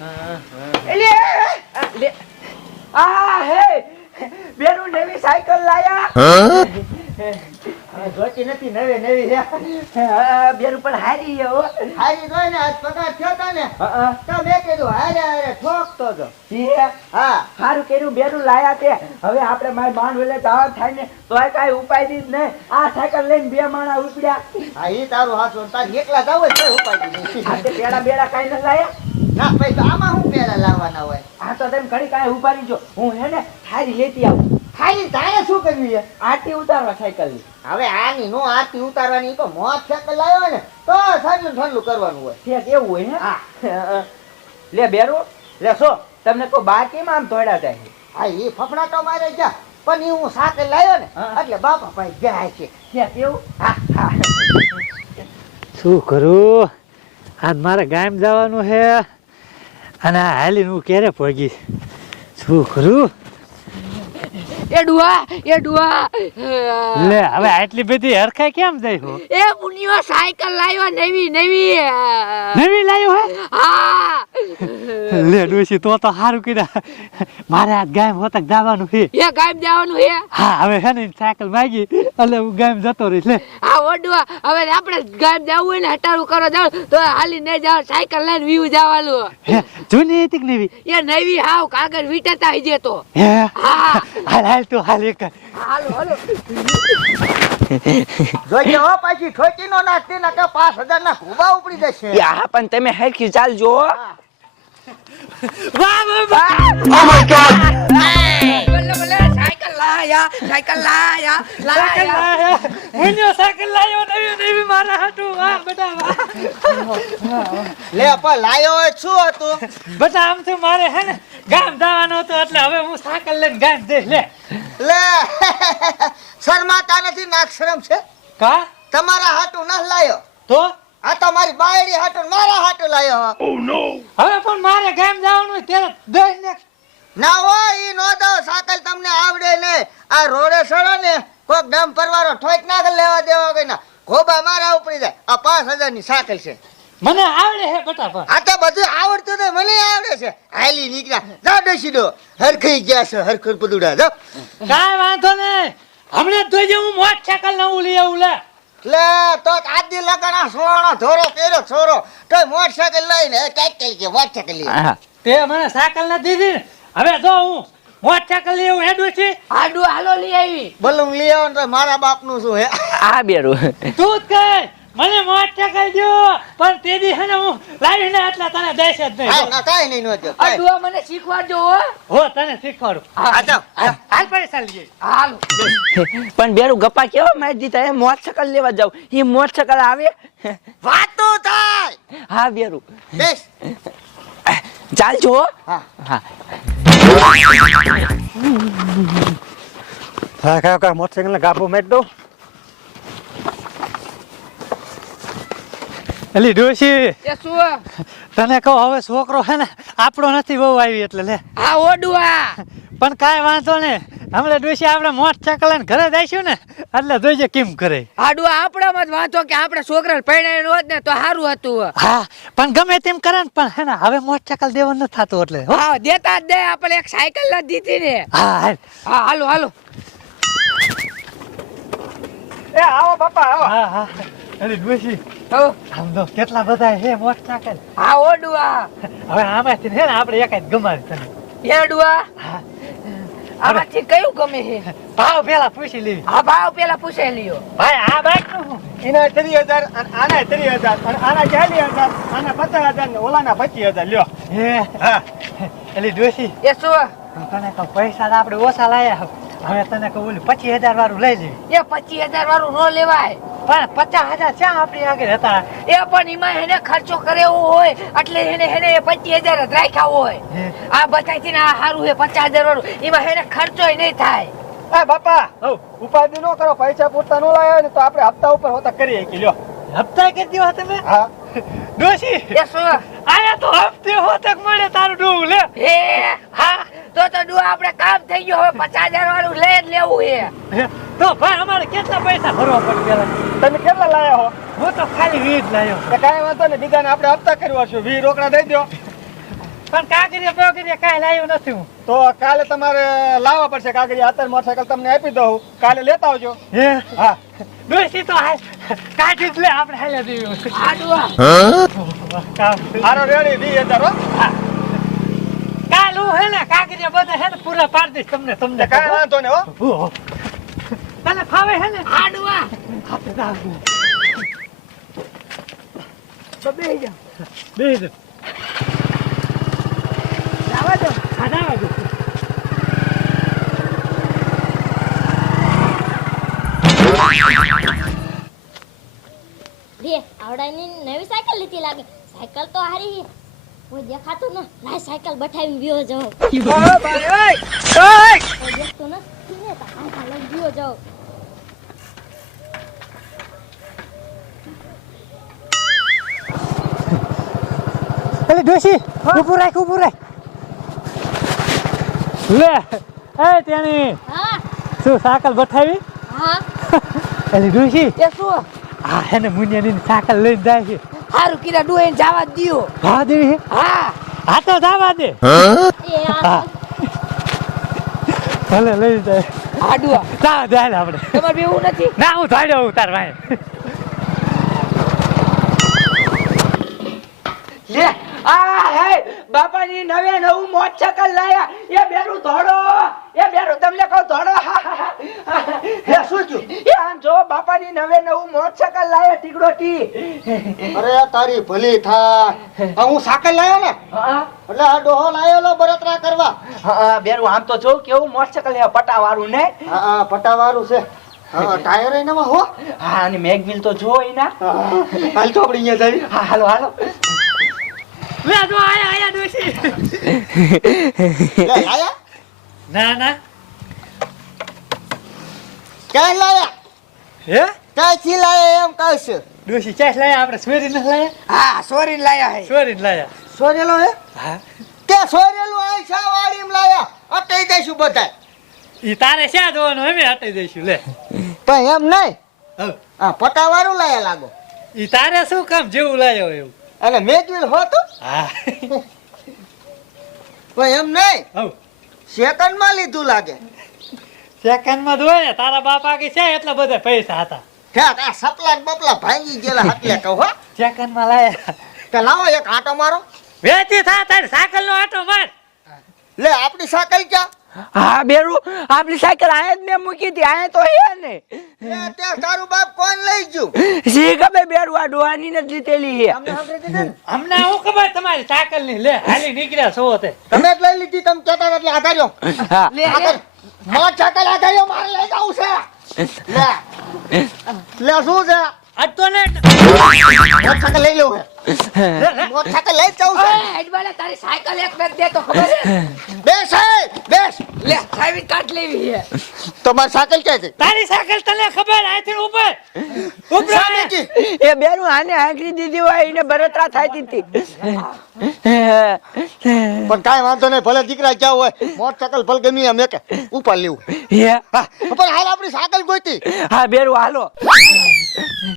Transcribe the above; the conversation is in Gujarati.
એલે આ, લે આ હે બેરું નવી સાયકલ લાયા. હવે જોતી નથી નવી નવી છે હા, પણ હારી છે હો. હારી જોઈ ને આજ પગાર થયો તો ને. તો મેં કીધું હારે હારે ઠોકતો તો. હા. હારું કર્યું બેરુ લાયા તે. હવે આપણે મારી બાંધ વેલે દાવા થાય ને તોય કાંઈ ઉપાય દી જ નહીં આ સાયકલ લઈને બે માણા ઉપડ્યા. હા એ તારું હાથ તાર એકલા જાવ કઈ ઉપાય પેડા બેડા કાંઈ ન લાયા. ના ભાઈ તો આમાં શું પેલા લાવવાના હોય? આ તો તમે ઘડી કાંઈ ઊભા જો હું હે ને થારી લેતી આવું. થારી તારે શું કર્યું છે? આટી ઉતારવા સાયકલની. હવે આની નો આરતી ઉતારવાની તો મોત સાયકલ લાવ્યો ને તો ઠંડુ ઠંડુ કરવાનું હોય. ઠેક એવું હોય ને? હા. લે બેરો લે સો તમને કોઈ બા કેમ આમ તોડા જાય હા એ ફફડા તો મારે જા પણ એ હું સાથે લાવ્યો ને હા. એટલે બાપા ભાઈ ગયા છે. ઠેક એવું? હા હા. શું કરું? આજ મારે ગામ જવાનું છે અને હાલીને હું ક્યારે પહોંચી શું કરું? એ ડુઆ એ ડુઆ. લે હવે આટલી બધી હરખાઈ કેમ જાય હો? એ મુનિયો સાયકલ લાવ્યો નવી નવી. નવી લાવ્યો હે? હા. લે ડુસી તો તો હારું કીધા. મારે આજ ગામ હોતક જવાનું હે. એ ગામ જવાનું હે? હા હવે હે ને સાયકલ માગી એટલે હું ગામ જતો રહીશ લે. આ ઓડવા હવે આપણે ગામ જવું હોય ને હટાડું કરો જાવ તો હાલી ને જાવ સાયકલ લઈને વીવ જવાનું. હે જૂની હતી કે નવી? એ નવી હાવ કાગળ વીટતા હઈ જતો. હે? હા. હાલ હાલ તું હાલ એક. હાલો હાલો. જોઈજે હો પાછી ઠોકી નો નાખતી ના કે પાંચ હજાર ના ખુબા ઉપડી જશે. યા પણ તમે હેરખી ચાલજો જો વાહ વાહ બોલે બોલે સાયકલ લાયા સાયકલ લાયા સાયકલ લાયા. મુન્યો સાયકલ લાયો નવી નવી મારા હાટુ વાહ બેટા વાહ. લે પણ લાયો હોય શું હતું? બધા આમ તો મારે હે ને ગામ જવાનું હતું એટલે હવે હું સાયકલ લઈને ગામ જઈ લે. લે શરમાતા નથી નાક શરમ છે? કા? તમારા હાટું ન લાયો? તો? આ તો મારી બાયડી હાટું ને મારા હાટું લાયો હવે પણ મારે ગામ જવાનું ત્યારે દઈ ને ના હોય ઈ નો દો સાયકલ તમને આવડે ને. આ રોડે સડો ને કોક ડમ પરવારો ઠોક નાખ લેવા દેવા કઈ ના. ખોબા મારા ઉપડી જાય. આ પાંચ હજારની સાકલ છે. મને આવડે હે બેટા આ તો બધું આવડતું તો મને આવડે છે. હાલી નીકળ્યા. જા બેસી દો હરખઈ ગયા છે હરખર પદુડા. જો કાંઈ વાંધો નહીં. હમણાં જે હું મોટરસાયકલ નવું ઉલી આવું લે. લે તો આદી લગન સોણો ધોરો પેરો છોરો. તો મોટરસાયકલ લઈને કઈ કઈ કે મોટરસાયકલ લઈ હા. તે મને સાયકલ ના દીધી ને. હવે જો હું મોટરસાયકલ લઈ આવું હેડું છે. હાડુ હાલો લઈ આવી. બલૂન લઈ આવો ને તો મારા બાપનું શું હે? આ બેરું. તું જ કહે મને મોટરસાયકલ જો પણ તે દી હે ને હું લાવીને તને દઈશ જ નહીં. કાઈ નહીં નો જો આ મને શીખવાડજો હો. હો તને શીખવાડું. હા. જાઓ. હાલ પૈસા લઈએ હાલો. પણ બેરું ગપ્પા કેવા મારી દીધા? એ મોટરસાયકલ લેવા જાવ. એ મોટરસાયકલ આવે? વાતો થાય. હા બેરું. બેસ. ચાલજો હો. હા. હા કા કા મોટરસાયકલ ને ગાભો મેટ દો એલી ડોશી. એ શું તને કહો હવે છોકરો હે ને આપણો નથી બહુ આવી એટલે લે. આ ઓડવા પણ કાંઈ વાંધો ને હમણાં ડોસી આપણે મોટરસાયકલ ને ઘરે જઈશું ને એટલે જોઈજે કેમ કરે. આડું આપણામાં જ વાંચો કે આપણે છોકરાને પરણાવીને હોત ને તો સારું હતું હા પણ ગમે તેમ કરે ને પણ હે ને હવે મોટ ચકલ દેવો નથી થતું એટલે હા. દેતા જ દે આપણે એક સાયકલ ના દીધી ને. હા હા હાલો હાલો. એ આવો બાપા આવો. હા હા. અરે ડોસી સમજો આમ તો કેટલા બધા હે મોટરસાયકલ હા ઓડુઆ હવે આમાંથી હે ને આપણે એકાદ ગમાવી તને. એડુઆ હા. આમાંથી કયું ગમે છે? ભાવ પેલા પૂછી લેવી આ ભાવ પેલા પૂછી લ્યો. ભાઈ આ બાઈકનું એના ત્રીસ હજાર અને આના ત્રીસ હજાર અને આના હજાર આના પચાસ હજાર ને ઓલાના પચીસ હજાર. લ્યો. હે. હા. એલી ડોશી એ શું? તને કહું પૈસા આપડે આપણે ઓછા લાયા હવે તને કહું ઓલું પચીસ હજાર વાળું લઈ લેવી એ પચીસ હજાર વાળું ન લેવાય. પણ પચાસ હજાર ચા આપણી આગળ હતા એ પણ એમાં એને ખર્ચો કરેવો હોય એટલે એને એને એ પચીસ હજાર જ રાખ્યા હોય. આ બતાવી ને આ સારું છે પચાસ હજાર વાળું. એમાં એને ખર્ચો નહીં થાય. એ બાપા ઉપાધિ નો કરો પૈસા પૂરતા નો લાયા હોય ને તો આપણે હપ્તા ઉપર હોતા કરીએ કે લ્યો. હપ્તા કરી દેવા તમે? હા. ડોશી એ શું આયા તો હપ્તે હોતક મળે તારું ડોવું લે. હે હા. તો તો ડુઆ આપણે કામ થઈ ગયો હવે પચાસ હજાર વાળું લઈ જ લેવું છે. તો ભાઈ અમારે કેટલા પૈસા ભરવા પડે પેલા? તમે કેટલા લાયા હો? હું તો ખાલી વીજ લાયો કાંઈ વાંધો ને બીજાને આપણે હપ્તા કરવા છું. વી રોકડા દઈ દો પણ કાગરિયા બોગરિયા કાંઈ લાવ્યો નથી હું. તો કાલે તમારે લાવવા પડશે કાગળિયા. અત્યારે મોટરસાયકલ તમને આપી દઉં. કાલે લેતા આવજો. હે? હા. ડોસી તો હાલ કાઢી જ લે આપણે હાલે દેવી આડવા હારો રેડી વી હજાર હો. હું હે ને કાગરિયા બધા હે ને પૂરા પાડી દઈશ તમને તમને કાંઈ વાંધો ને હો. તને ફાવે હે ને? આડવા. હાથે રાખું. તો બે જા બે જવા દો. રે આવડાની નવી સાયકલ લીધી લાગે. સાયકલ તો હારી છે. કોઈ દેખાતું ન? લાય સાયકલ બઠાવીને વ્યો ઓય કોઈ દેખતું ને? તા હાથા લઈને વ્યો જાવ એટલે ડોશી ઊભું રાખ ઊભું રાખ. લે એ ત્યાંની હા. શું સાયકલ બઠાવી? હા. એટલે ડોશી એ શું? હા હેને મુનિયાની સાયકલ લઈને જાય છે. હારું કીરા ડોહીને જવા દિયો. હા દેવી હા? હા. તો જવા દે. એ ભલે લઈ જાય આડુઆ જવા દે હાલ આપણે. તમારે બેવું નથી? ના હું ધાડ્યો હું તાર ભાઈ. લે આ હે બાપાની નવે નવું મોટરસાયકલ લાયા? એ બેરું ધોડો એ બેરું તમને કહું ધોડો શું થયું? એ આમ જો બાપાની નવે નવું મોટરસાયકલ લાયા ટીકડો ટી અરે તારી ભલી થા. હું સાકલ લાયો ને? એટલે આ ડોહો લાયેલો બળતરા કરવા. હા બેરું આમ તો જો કેવું મોટરસાયકલ હે પટા વાળું ને? હા પટાવાળું છે. ટાયર ય હો. હા અને મેગવિલ તો જો એના. હાલ તો આપણે અહીંયા જઈએ હા હાલો હાલો. જો આયા આયા લે, લાયા ના ના ક્યાં લાયા હે ક્યાંથી લાયા એમ કહું છું ડોસી ચાસ લાયા આપણે સોરી ન લાયા હા સોરી લાયા હે સોરી લાયા સોરેલો હે હા કે સોરેલું અહીં છે વાડીમાં લાયા અટાઈ દઈશું બધા ઈ તારે શા જોવાનું અમે હટાઈ દઈશું લે પણ એમ નહીં. હા પટાવાળું લાયા લાગો ઈ તારે શું કામ જેવું લાયો એવું અને મેજવીલ હો તો? હા. પણ એમ નહીં. હવ. સેકન્ડમાં લીધું લાગે. સેકન્ડમાં જોયે ને તારા બાપા કે છે એટલા બધા પૈસા હતા. ઠેક આ સપલા ને બપલા ભાંગી ગયેલા હાટલે કહું હો. સેકન્ડમાં લાયા. કે લાવો એક આટો મારો. વેચી થા તારી સાયકલ નો આટો માર. લે આપણી સાયકલ ક્યાં? હા બેરુ આપણી સાયકલ આયા જ મેં મૂકી હતી આયા તો હે ને. તારું બાપ કોણ લઈ ગયું? સી ખબર બેરુ આ ડોહાની જ લીધેલી ને? અમને હું ખબર તમારી સાયકલની લે હાલી નીકળ્યા છો તે. તમે જ લઈ લીધી તમે કહેતા હતા એટલે આધાર્યો. હા. મોટ સાયકલ આધાર્યો મારે લઈ જવું છે. લે. લે શું છે? આજ તો ને મોટ સાયકલ લઈ લેવું છે મોટ સાયકલ લઈ જાઉં છે. હેડવાલે તારી સાયકલ એક બેગ દે તો ખબર છે બેસ હે બેસ. લે સાવી કાટ લેવી છે તમારી સાયકલ ક્યાં છે? તારી સાયકલ તને ખબર આથી ઉપર. ઉપર? એ બેરું આને આંકડી દીધી હોય એને બરતરા થાય હતી પણ કાઈ વાંધો નહીં ભલે દીકરા ક્યાં હોય મોટ સાયકલ ભલે ગમી એમ કે ઉપર લેવું. પણ હાલ આપણી સાયકલ ગોતી હા બેરું હાલો.